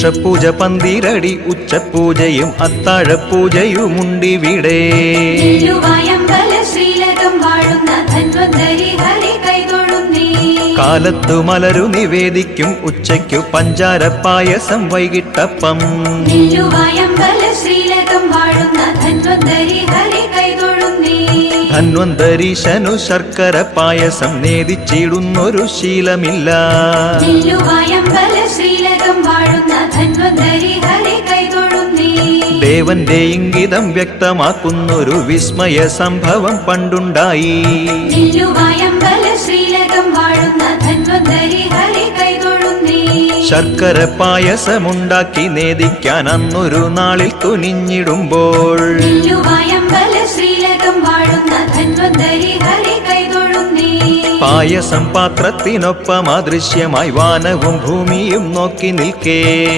ഉഷപ്പൂജ പന്തിരടി ഉച്ചപൂജയും അത്താഴപൂജയുമുണ്ടിവിടെ. കാലത്തു മലരു നിവേദിക്കും ഉച്ചയ്ക്കു പഞ്ചാര പായസം വൈകിട്ടപ്പം. ധന്വന്തരീശനു ശർക്കര പായസം നേദിച്ചിടുന്നൊരു ശീലമില്ല. ദേവന്റെ ഇംഗിതം വ്യക്തമാക്കുന്നൊരു വിസ്മയ സംഭവം പണ്ടുണ്ടായി. ശർക്കര പായസമുണ്ടാക്കി നേദിക്കാൻ അന്നൊരു നാളിൽ തുനിഞ്ഞിടുമ്പോൾ പായസം പാത്രത്തിനൊപ്പം അദൃശ്യമായി വാനവും ഭൂമിയും നോക്കി നിൽക്കേ